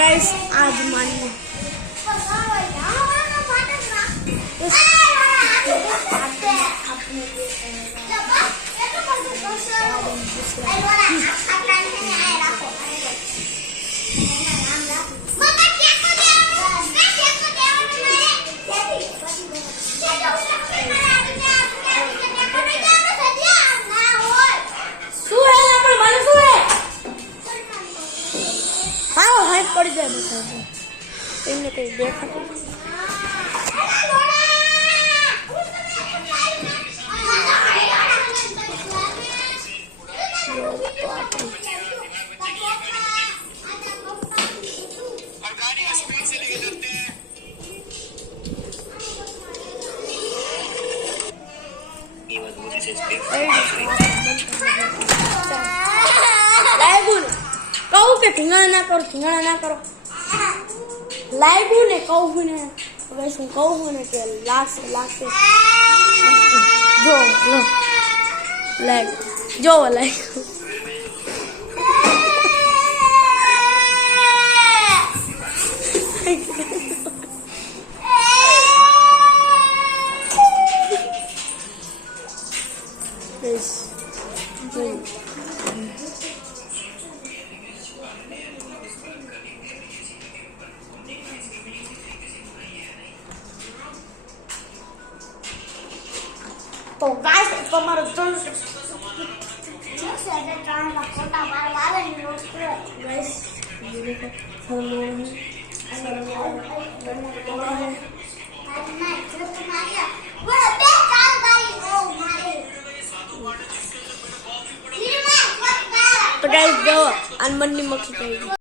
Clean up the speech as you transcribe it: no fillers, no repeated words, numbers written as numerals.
guys आज मानिए पड़ जाए इनने कहीं देखा कहू के ठिंगाणा ना करो लाइव ने कहू ने वैसे कहू ने के लास्ट जो लो लाइव जो लाइव तो गाइस તમારો ચેનલ ના ફોટા મારવા આવે ને ગાइस ये देखो तो गाइस जो अनमनी मक्खी